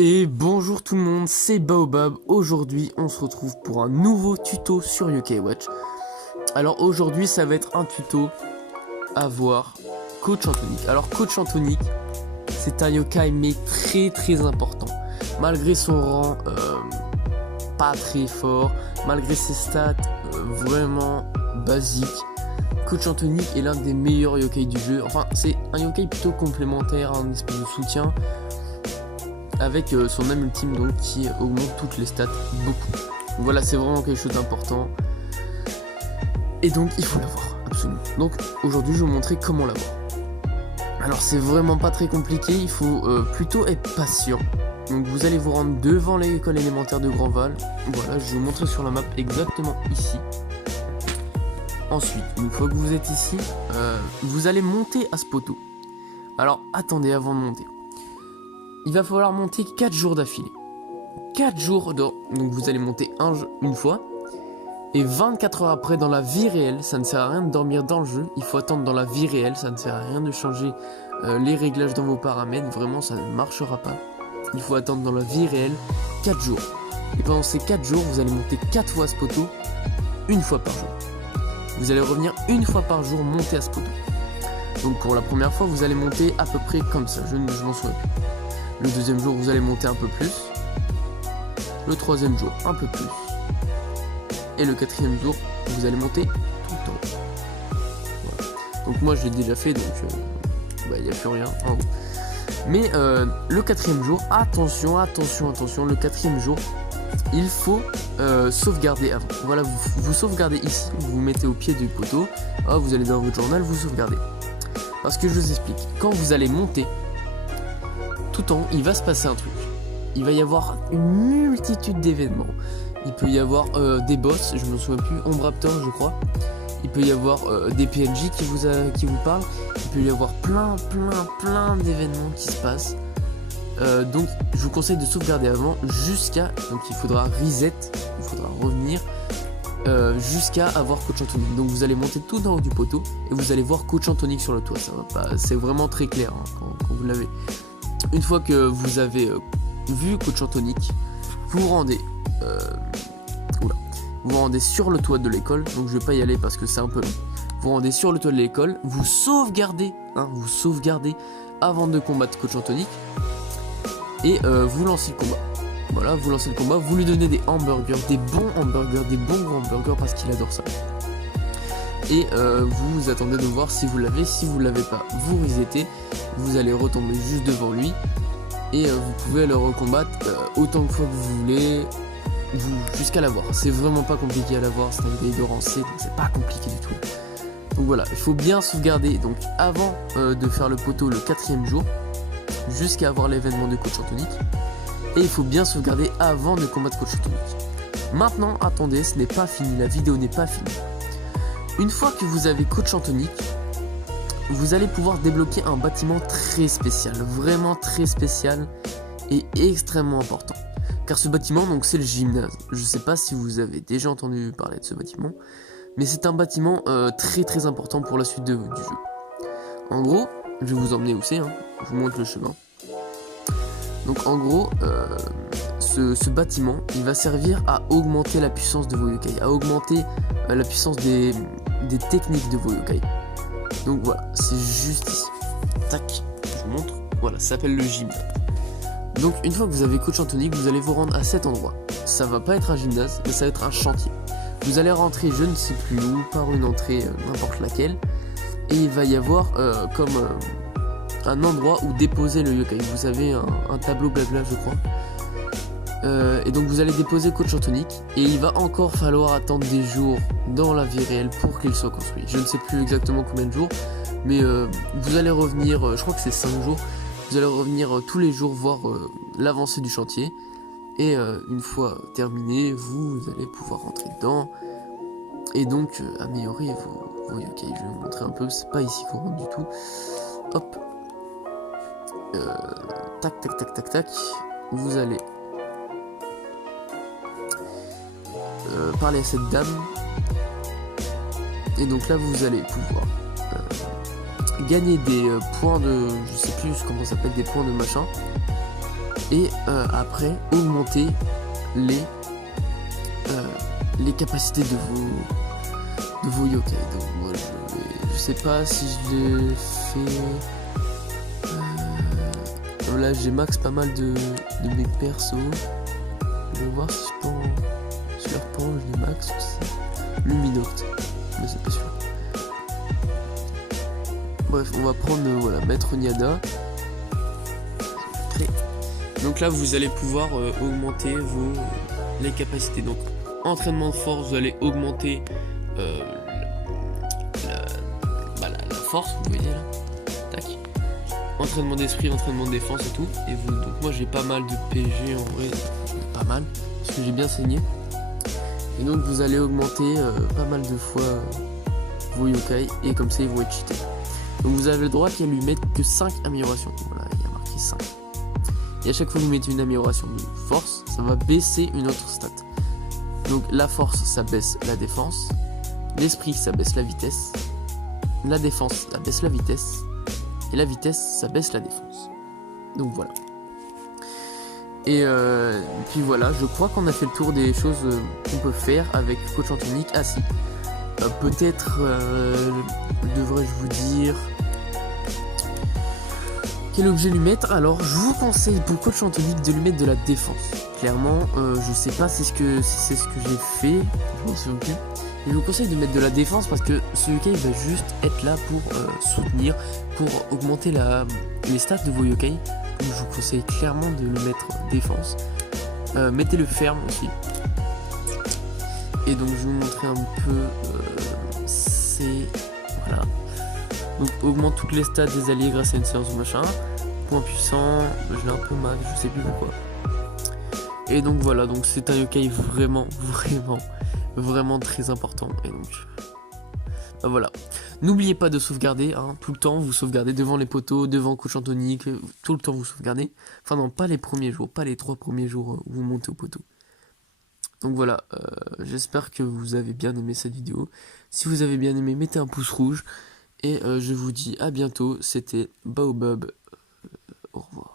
Et bonjour tout le monde, c'est Baobab. Aujourd'hui on se retrouve pour un nouveau tuto sur Yokai Watch. Alors aujourd'hui ça va être un tuto à voir Coach Antonic. Alors Coach Antonic, c'est un yokai mais très important. Malgré son rang pas très fort, malgré ses stats vraiment basiques, Coach Antonic est l'un des meilleurs yokai du jeu. Enfin c'est un yokai plutôt complémentaire, un espèce de soutien, avec son âme ultime donc qui augmente toutes les stats beaucoup. Donc voilà, c'est vraiment quelque chose d'important. Et donc il faut l'avoir, absolument. Donc aujourd'hui je vais vous montrer comment l'avoir. Alors c'est vraiment pas très compliqué, il faut plutôt être patient. Donc vous allez vous rendre devant l'école élémentaire de Grandval. Voilà, je vais vous montrer sur la map exactement ici. Ensuite, une fois que vous êtes ici, vous allez monter à ce poteau. Alors attendez avant de monter. Il va falloir monter 4 jours d'affilée. 4 jours, donc vous allez monter une fois. Et 24 heures après, dans la vie réelle, ça ne sert à rien de dormir dans le jeu. Il faut attendre dans la vie réelle, ça ne sert à rien de changer les réglages dans vos paramètres. Vraiment, ça ne marchera pas. Il faut attendre dans la vie réelle 4 jours. Et pendant ces 4 jours, vous allez monter 4 fois à ce poteau, une fois par jour. Vous allez revenir une fois par jour monter à ce poteau. Donc pour la première fois, vous allez monter à peu près comme ça. Je m'en souviens plus. Le deuxième jour, vous allez monter un peu plus. Le troisième jour, un peu plus. Et le quatrième jour, vous allez monter tout le temps. Voilà. Donc moi, je l'ai déjà fait, donc il n'y a plus rien en haut. Mais le quatrième jour, attention, le quatrième jour, il faut sauvegarder avant. Voilà, vous sauvegardez ici, vous vous mettez au pied du poteau. Oh, vous allez dans votre journal, vous sauvegardez. Parce que je vous explique, quand vous allez monter, tout le temps, il va se passer un truc. Il va y avoir une multitude d'événements. Il peut y avoir des boss, je me souviens plus, Ombraptor je crois. Il peut y avoir des PNJ qui vous parlent. Il peut y avoir plein d'événements qui se passent. Donc je vous conseille de sauvegarder avant jusqu'à... Donc il faudra reset, il faudra revenir jusqu'à avoir Coach Antonic. Donc vous allez monter tout en haut du poteau et vous allez voir Coach Antonic sur le toit. Ça va pas, c'est vraiment très clair hein, quand vous l'avez. Une fois que vous avez vu Coach Antonic, vous vous rendez sur le toit de l'école. Donc je vais pas y aller parce que c'est un peu long. Vous rendez sur le toit de l'école, vous sauvegardez avant de combattre Coach Antonic et vous lancez le combat. Voilà, vous lancez le combat, vous lui donnez des hamburgers, des bons gros hamburgers parce qu'il adore ça. Et vous attendez de voir si vous l'avez. Si vous l'avez pas, vous resetez. Vous allez retomber juste devant lui et vous pouvez le recombattre autant de fois que vous voulez, jusqu'à l'avoir. C'est vraiment pas compliqué à l'avoir, c'est un yokai de rang C, donc c'est pas compliqué du tout. Donc voilà, il faut bien sauvegarder donc avant de faire le poteau le quatrième jour, jusqu'à avoir l'événement de Coach Antonic. Et il faut bien sauvegarder avant de combattre Coach Antonic. Maintenant, attendez, ce n'est pas fini, la vidéo n'est pas finie. Une fois que vous avez Coach Antonic, vous allez pouvoir débloquer un bâtiment très spécial, vraiment très spécial et extrêmement important. Car ce bâtiment, donc c'est le gymnase. Je sais pas si vous avez déjà entendu parler de ce bâtiment, mais c'est un bâtiment très important pour la suite du jeu. En gros, je vais vous emmener où c'est, hein. Je vous montre le chemin. Donc en gros, ce bâtiment, il va servir à augmenter la puissance de vos yokai, à augmenter la puissance des techniques de vos yokai. Donc voilà, c'est juste ici. Tac, je vous montre. Voilà, ça s'appelle le gymnase. Donc une fois que vous avez Coach Antonic, vous allez vous rendre à cet endroit. Ça va pas être un gymnase, mais ça va être un chantier. Vous allez rentrer je ne sais plus où, par une entrée n'importe laquelle. Et il va y avoir un endroit où déposer le yokai. Vous avez un tableau blabla je crois. Et donc vous allez déposer Coach Antonic. Et il va encore falloir attendre des jours dans la vie réelle pour qu'il soit construit. Je ne sais plus exactement combien de jours. Mais vous allez revenir, je crois que c'est 5 jours. Vous allez revenir tous les jours voir l'avancée du chantier. Et une fois terminé, vous allez pouvoir rentrer dedans. Et donc améliorer vos yokai. Je vais vous montrer un peu, c'est pas ici qu'on rentre du tout. Hop. Tac. Vous allez parler à cette dame. Et donc là vous allez pouvoir gagner des points de... Je sais plus comment ça s'appelle, des points de machin. et après augmenter les capacités de vos yokai. Donc moi je sais pas si je l'ai fait. Là j'ai max pas mal de mes persos. Je vais voir si je peux sur leur pan je les max aussi. Luminoct, mais c'est pas sûr. Bref, on va prendre voilà, Maître Niada. Donc là vous allez pouvoir augmenter les capacités. Donc entraînement de force, vous allez augmenter la force, vous voyez là. Tac. Entraînement d'esprit, entraînement de défense et tout. Et vous, donc moi j'ai pas mal de PG en vrai, pas mal, parce que j'ai bien saigné. Et donc vous allez augmenter pas mal de fois vos yokai, et comme ça ils vont être cheatés. Donc vous avez le droit qu'à lui mettre que 5 améliorations. Voilà, il y a marqué 5. Et à chaque fois que vous mettez une amélioration de force, ça va baisser une autre stat. Donc la force, ça baisse la défense. L'esprit, ça baisse la vitesse. La défense, ça baisse la vitesse. Et la vitesse, ça baisse la défense. Donc voilà. Et puis voilà, je crois qu'on a fait le tour des choses qu'on peut faire avec Coach Anthonic. Ah si, peut-être devrais-je vous dire quel objet lui mettre. Alors je vous conseille pour Coach Anthonic de lui mettre de la défense. Clairement, je sais pas si c'est ce que j'ai fait, je m'en souviens plus. Et je vous conseille de mettre de la défense parce que ce yokai va juste être là pour soutenir, pour augmenter les stats de vos yokai. Donc je vous conseille clairement de le mettre défense. Mettez-le ferme aussi. Et donc je vais vous montrer un peu. C'est voilà. Donc augmente toutes les stats des alliés grâce à une séance ou machin. Point puissant, je l'ai un peu max, je sais plus pourquoi. Et donc voilà, donc c'est un yokai vraiment très important. Et donc bah voilà. N'oubliez pas de sauvegarder, hein, tout le temps vous sauvegardez devant les poteaux, devant Coach Anthonic, tout le temps vous sauvegardez. Enfin non, pas les premiers jours, pas les 3 premiers jours où vous montez au poteau. Donc voilà, j'espère que vous avez bien aimé cette vidéo. Si vous avez bien aimé, mettez un pouce rouge. Et je vous dis à bientôt, c'était Baobab. Au revoir.